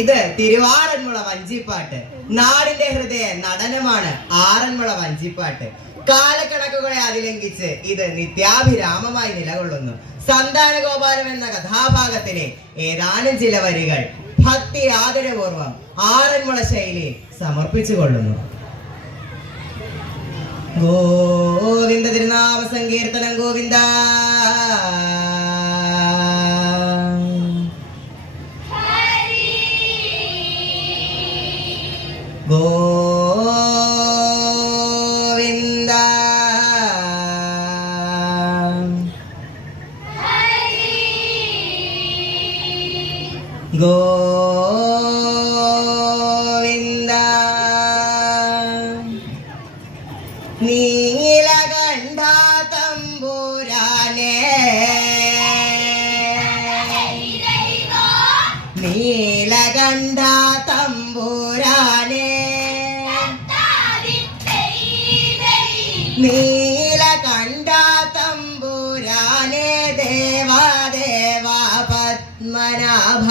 ഇത് തിരുവാറന്മുള വഞ്ചിപ്പാട്ട്. നാടിന്റെ ഹൃദയ നടനമാണ് ആറന്മുള വഞ്ചിപ്പാട്ട്. കാലക്കണക്കുകളെ അതിലംഘിച്ച് ഇത് നിത്യാഭിരാമമായി നിലകൊള്ളുന്നു. സന്താനഗോപാലം എന്ന കഥാഭാഗത്തിലെ ഏതാനും ചില വരികൾ ഭക്തി ആദരപൂർവം ആറന്മുള ശൈലി സമർപ്പിച്ചുകൊള്ളുന്നു. ഗോവിന്ദ തിരുനാമ സങ്കീർത്തനം. ഗോവിന്ദ ഗോവിന്ദ ഗോവിന്ദ. നീലകണ്ഠ തമ്പുരാനെ നീലകണ്ഠ തമ്പുരാനെ നീലകണ്ഠ തമ്പുരാനെ ദേവാദേവ പത്മനാഭ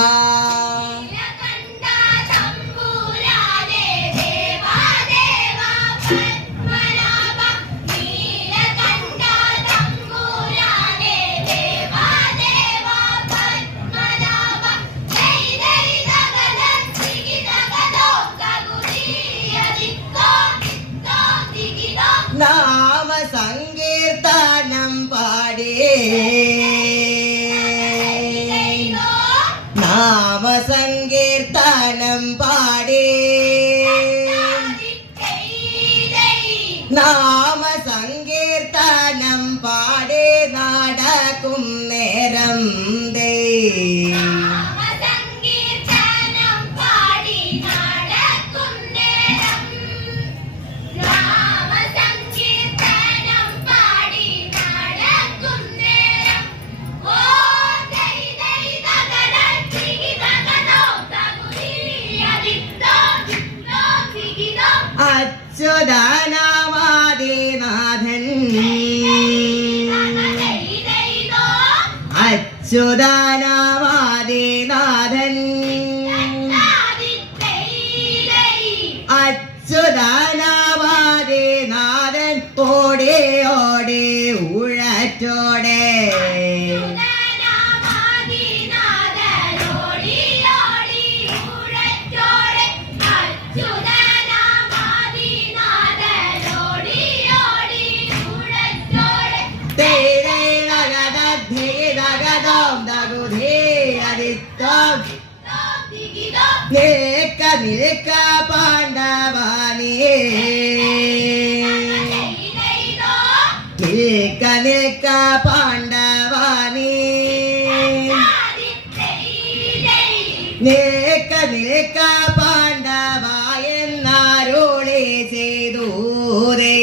നാമ സങ്കീർത്തനം പാടി നാമ സങ്കീർത്തനം പാടി നാമ സങ്കീർത്തനം പാടി നടക്കും നേരം ദേ അച്യുതനാമാദിനാഥൻ അച്യുതനാമാദിനാഥൻ അച്യുതനാമാദിനാഥൻ ഓടി ഓടി ഉഴറ്റോടെ നിൽക്ക നിൽക്ക പാണ്ഡവാനി നിൽക്ക നിൽക്ക പാണ്ഡവാനി നിൽക്ക നിൽക്ക പാണ്ഡവ എന്നാരോളി ചെയ്തൂരേ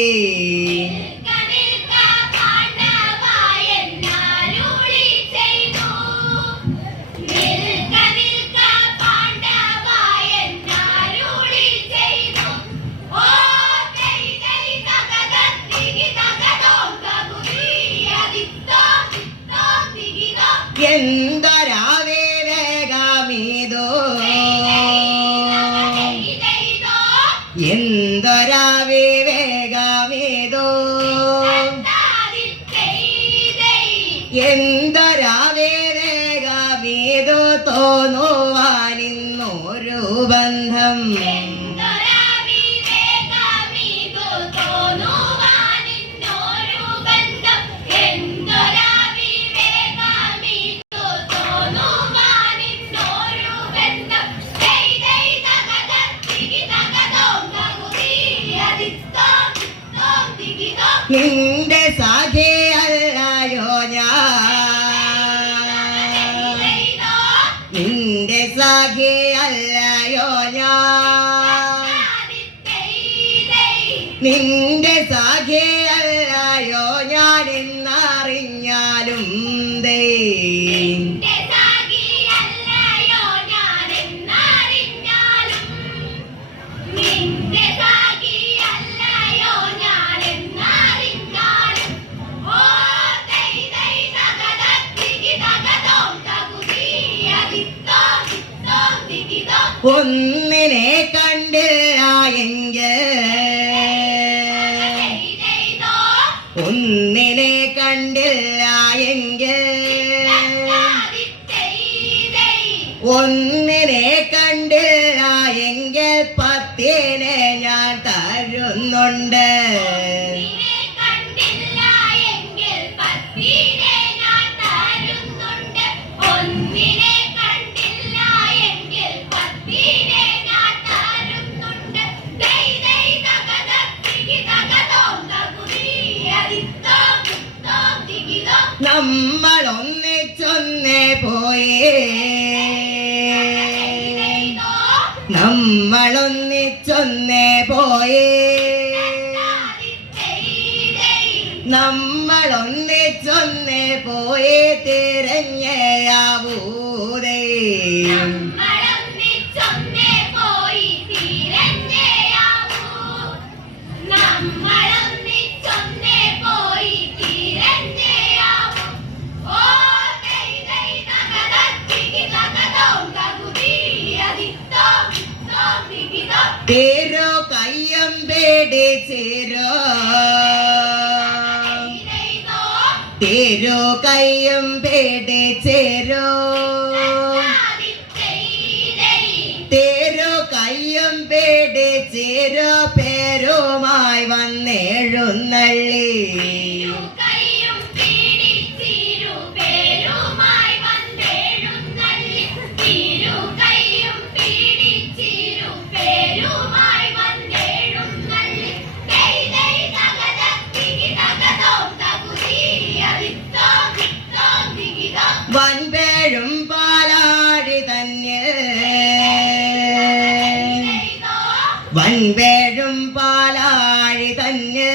എന്തൊരാവേഗമിതോ എന്തൊരാവേഗമിതോ എന്തൊരാവേഗമിതോ തോന്നുവാനിന്നൊരു ബന്ധം നിന്റെ സഖിയല്ലയോ ഞാൻ നിന്റെ സഖിയല്ലയോ ഞാൻ നിന്റെ സഖിയല്ലയോ ഞാൻ എന്നറിഞ്ഞാലും ദേ Digida ഒന്നിനെ കണ്ടില്ല എങ്കിൽ ഒന്നിനെ കണ്ടില്ല എങ്കിൽ ഒന്നിനെ കണ്ടില്ല എങ്കിൽ പത്തിനെ ഞാൻ തരുന്നുണ്ട്. നമ്മൾ ഒന്നിച്ചൊന്നേ പോയേ നമ്മൾ ഒന്നിച്ചൊന്നേ പോയേ നമ്മൾ ഒന്നിച്ചൊന്നേ പോയേ തിരഞ്ഞയാവൂരേ तेरो कय्यम बेड़े चेरो तेरो कय्यम बेड़े चेरो तेरो कय्यम बेड़े चेरो पेरुमाई वन्नेഴുന്നള്ളി വൻപേഴും പാലാഴി തന്നെ വൻപേഴും പാലാഴി തന്നെ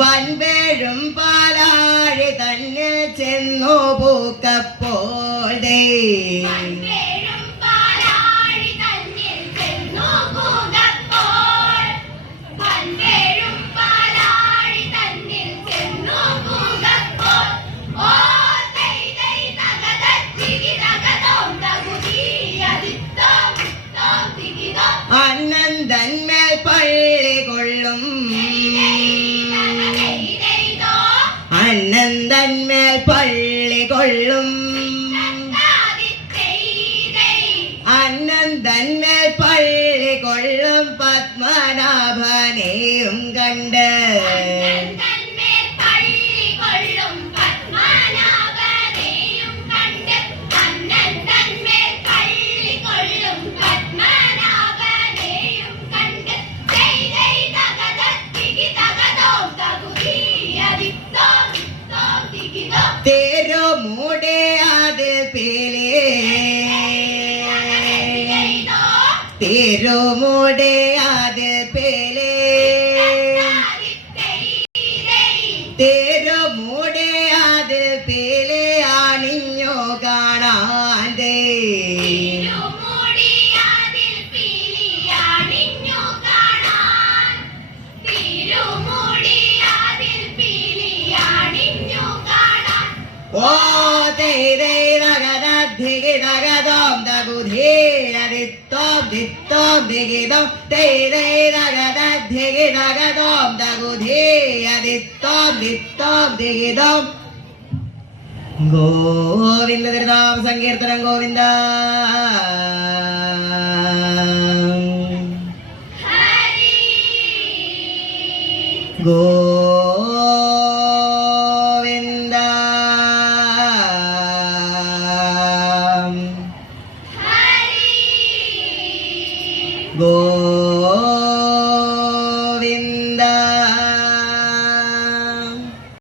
വൻപേഴും പാലാഴി തന്നെ ചെന്നു പൂക്കപ്പോൾ അന്നന്തന്മേൽ പള്ളി കൊള്ളും അന്നന്തന്മേൽ പള്ളി കൊള്ളും അന്നന്തന്മേൽ പള്ളി കൊള്ളും പത്മനാഭനെയും കണ്ട് तेरो मोड़े आदिल पेले तेरो मोड़े आदिल पेले तेरो मोड़े आदिल पेले आनिन्यो കാണാതെ ഓ തേരേ രഗദധിഗി രഗദം ദഗുധേ അരിത്തോം ദിത്തോം ദിഗിദം തേരേ രഗദധിഗി രഗദം ദഗുധേ അരിത്തോം ദിത്തോം ദിഗിദം ഗോവിന്ദ തിരുനാമ സങ്കീർത്തനം ഗോവിന്ദ ഗോവിന്ദ ഗോവിന്ദ